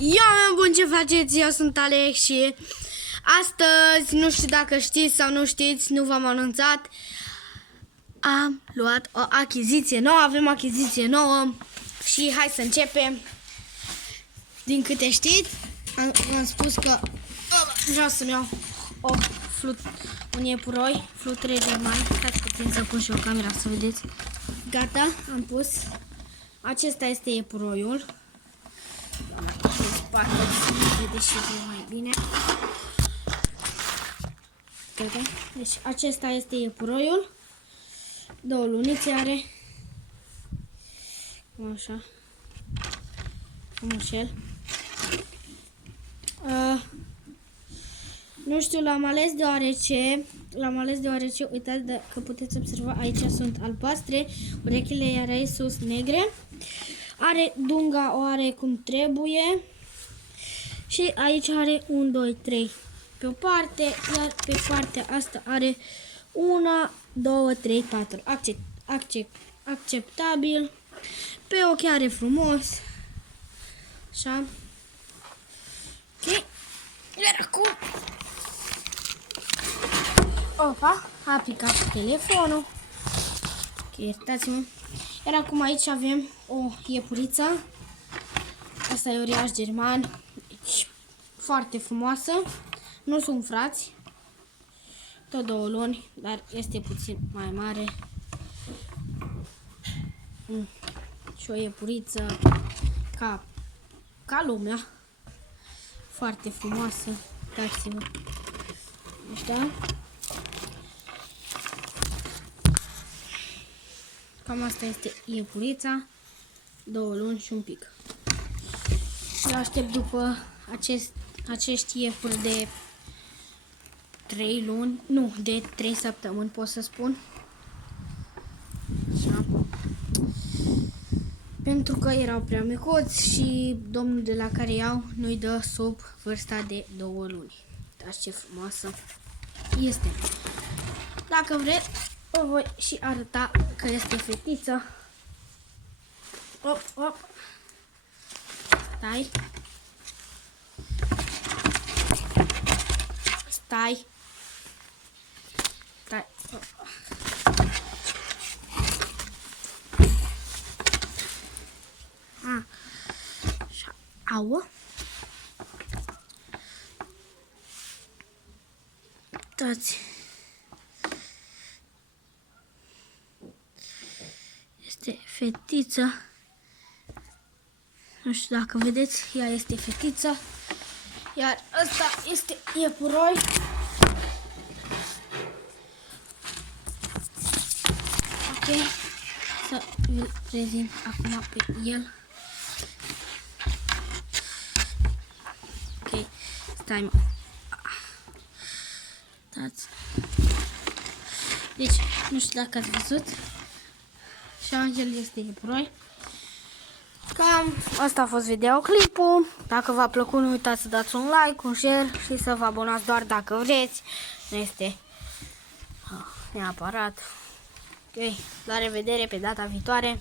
Ia, bun, ce faceți? Eu sunt Alex și astăzi, nu știu dacă știți sau nu știți, nu v-am anunțat, am luat o achiziție nouă, avem achiziție nouă și hai să începem. Din câte știți, v-am spus că vreau să-mi iau un iepuroi, fluture germani. Stați puțin să pun și o camera să vedeți. Gata, am pus. Acesta este iepuroiul. În spate, să vedeți și voi mai bine. Gata. Deci acesta este iepuroiul. 2 lunițe are. Cum așa. Frumușel. Nu știu, l-am ales deoarece, uitați că puteți observa, aici sunt albastre, urechile iar aici sus negre. Are dunga, o are cum trebuie. Și aici are 1, 2, 3 pe o parte, iar pe partea asta are 1, 2, 3, 4. Acceptabil. Pe ochi are frumos. Așa. Ok. Iar acum opa, a aplicat telefonul. Ok, iertați-mă. Iar acum aici avem o iepuriță. Asta e oriaș german. Deci, foarte frumoasă. Nu sunt frați. Tot 2 luni, dar este puțin mai mare. Și o iepuriță ca lumea. Foarte frumoasă. Dați-vă. Așa. Cam asta este iepurița. 2 luni și un pic. Eu aștept după acești iepuri de 3 luni, nu, de 3 săptămâni pot să spun. Așa. Pentru că erau prea micuți și domnul de la care iau nu-i dă sub vârsta de 2 luni. Uitați ce frumoasă este. Dacă vreți, o voi și arăta că este fetiță. Op, op. Stai. Stai. Stai. Așa. Au. Uitați. Este fetiță. Nu știu dacă vedeți, ea este fetiță. Iar ăsta este iepuroi. Ok. Să vi-l prezint acum pe el. Ok. Stai, mă. Dați. Deci, nu știu dacă ați văzut. Și el este iepuroi. Cam asta a fost videoclipul. Dacă v-a plăcut, nu uitați să dați un like, un share și să vă abonați doar dacă vreți. Nu este neapărat. Ok, la revedere pe data viitoare.